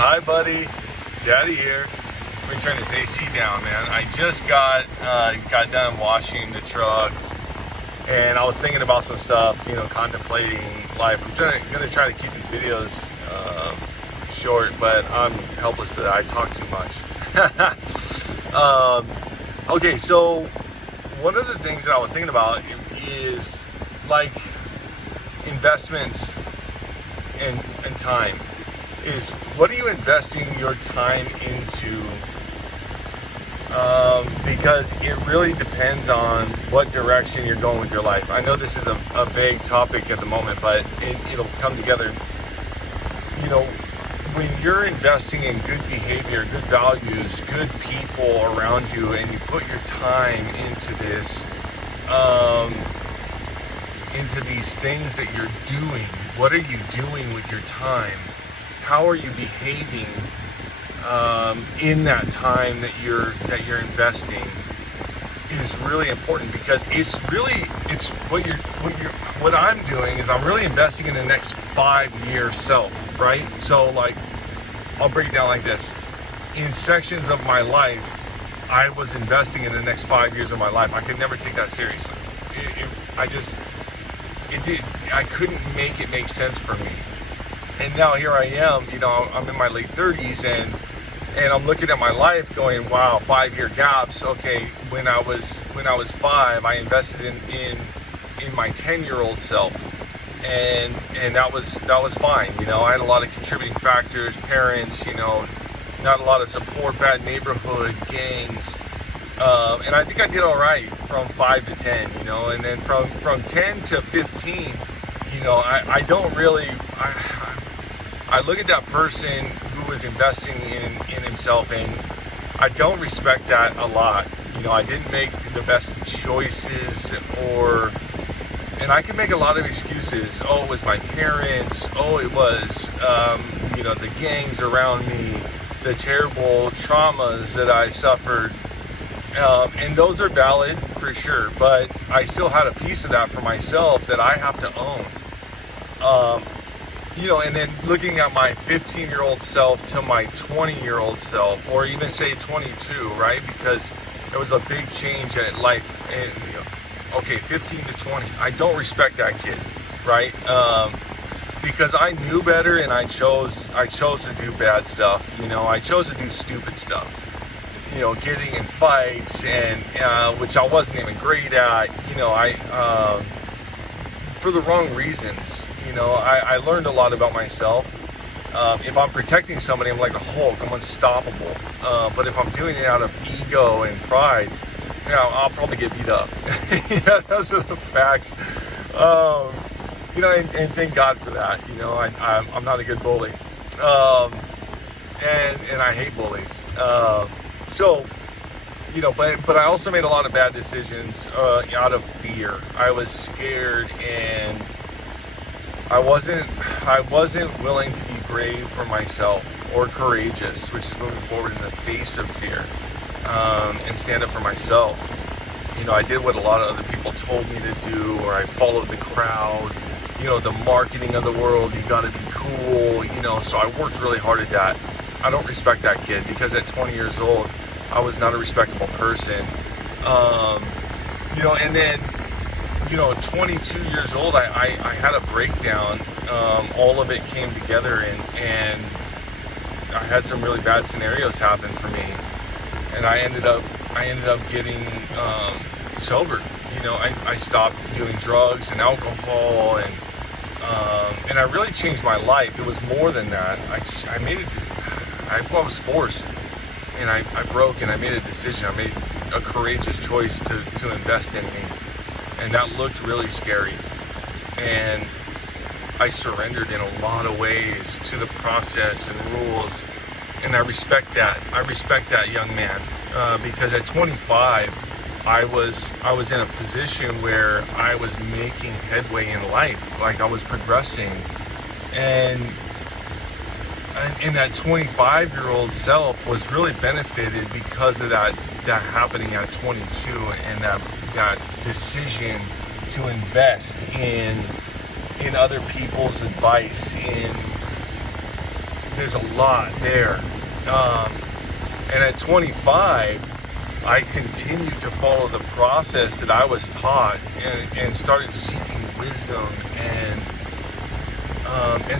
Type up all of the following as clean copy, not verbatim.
Hi, buddy. Daddy here. We're gonna turn this AC down, man. I just got done washing the truck, and I was thinking about some stuff, contemplating life. I'm gonna try to keep these videos short, but I'm helpless that I talk too much. Okay, so one of the things that I was thinking about is like investments and time. Is what are you investing your time into? Because it really depends on what direction you're going with your life. I know this is a vague topic at the moment, but it'll come together. When you're investing in good behavior, good values, good people around you, and you put your time into this, into these things that you're doing, what are you doing with your time? How are you behaving in that time that you're investing is really important, because what I'm doing is I'm really investing in the next 5-year self, right? So like, I'll break it down like this. In sections of my life, I was investing in the next 5 years of my life. I could never take that seriously. I couldn't make it make sense for me. And now here I am, I'm in my late 30s, and I'm looking at my life going, wow, 5-year gaps. Okay, when I was 5, I invested in my 10-year-old self, and that was fine. I had a lot of contributing factors, parents, not a lot of support, bad neighborhood, gangs, and I think I did all right from 5 to 10, and then from 10 to 15, I don't really. I look at that person who was investing in himself, and I don't respect that a lot. I didn't make the best choices, and I can make a lot of excuses. Oh, it was my parents. Oh, it was, the gangs around me, the terrible traumas that I suffered. And those are valid for sure, but I still had a piece of that for myself that I have to own. And then looking at my 15-year-old self to my 20-year-old self, or even say 22, right? Because it was a big change in life. And 15 to 20, I don't respect that kid, right? Because I knew better, and I chose to do bad stuff. I chose to do stupid stuff. Getting in fights, and which I wasn't even great at. For the wrong reasons. I learned a lot about myself. If I'm protecting somebody, I'm like a Hulk. I'm unstoppable. But if I'm doing it out of ego and pride, I'll probably get beat up. Those are the facts. And thank God for that. I'm not a good bully. And I hate bullies. But I also made a lot of bad decisions out of fear. I was scared, and I wasn't willing to be brave for myself or courageous, which is moving forward in the face of fear, and stand up for myself. I did what a lot of other people told me to do, or I followed the crowd, the marketing of the world, you gotta be cool, so I worked really hard at that. I don't respect that kid, because at 20 years old, I was not a respectable person. And then 22 years old, I had a breakdown. All of it came together, and I had some really bad scenarios happen for me, and I ended up getting sober. I stopped doing drugs and alcohol, and I really changed my life. It was more than that. I was forced, and I broke, and I made a decision. I made a courageous choice to invest in me. And that looked really scary. And I surrendered in a lot of ways to the process and rules. And I respect that. I respect that young man. Because at 25, I was in a position where I was making headway in life. Like, I was progressing. And that 25-year-old self was really benefited because of that happening at 22, and that decision to invest in other people's advice, in there's a lot there. And at 25, I continued to follow the process that I was taught, and started seeking wisdom and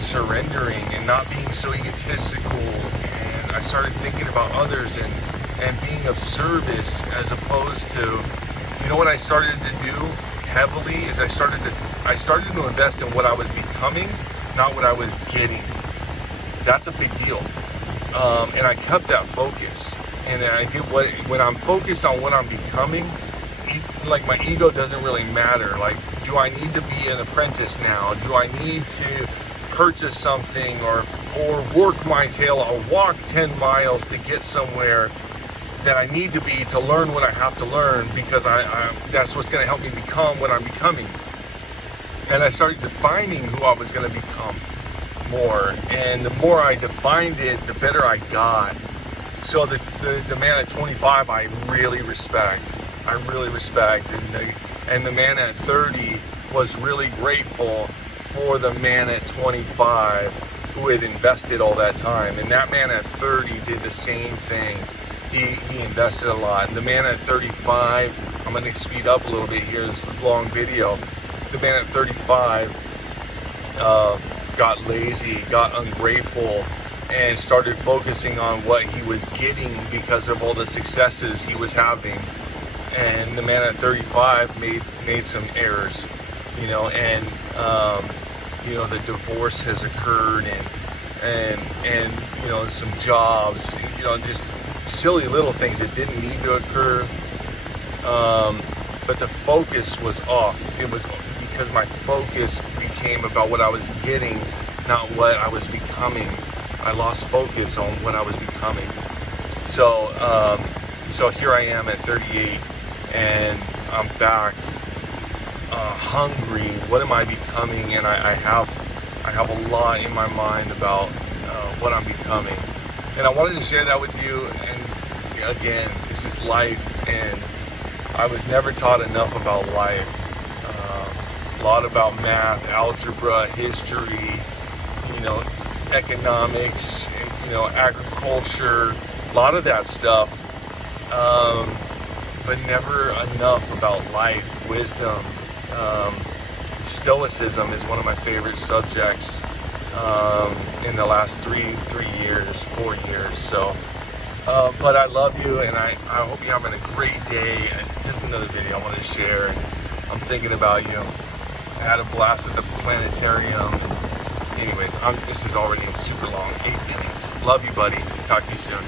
surrendering and not being so egotistical. And I started thinking about others and being of service, as opposed to, you know what I started to do heavily is I started to invest in what I was becoming, not what I was getting. That's a big deal. And I kept that focus. And I did when I'm focused on what I'm becoming, like my ego doesn't really matter. Like, do I need to be an apprentice now? Do I need to purchase something or work my tail or walk 10 miles to get somewhere that I need to be to learn what I have to learn, because that's what's going to help me become what I'm becoming. And I started defining who I was going to become more, and the more I defined it, the better I got. So the man at 25 I really respect, and the man at 30 was really grateful for the man at 25 who had invested all that time. And that man at 30 did the same thing. He invested a lot. And the man at 35, I'm going to speed up a little bit here, this long video. The man at 35 got lazy, got ungrateful, and started focusing on what he was getting because of all the successes he was having. And the man at 35 made some errors, and the divorce has occurred, and some jobs, just silly little things that didn't need to occur. But the focus was off. It was because my focus became about what I was getting, not what I was becoming. I lost focus on what I was becoming. So here I am at 38, and I'm back, hungry. What am I becoming? And I have a lot in my mind about what I'm becoming. And I wanted to share that with you. And again, this is life, and I was never taught enough about life. A lot about math, algebra, history, economics, agriculture, a lot of that stuff, but never enough about life, wisdom. Stoicism is one of my favorite subjects in the last 4 years. So, but I love you, and I hope you're having a great day. And just another video I want to share, and I'm thinking about you. I had a blast at the planetarium. Anyways, this is already super long, 8 minutes. Love you, buddy. Talk to you soon.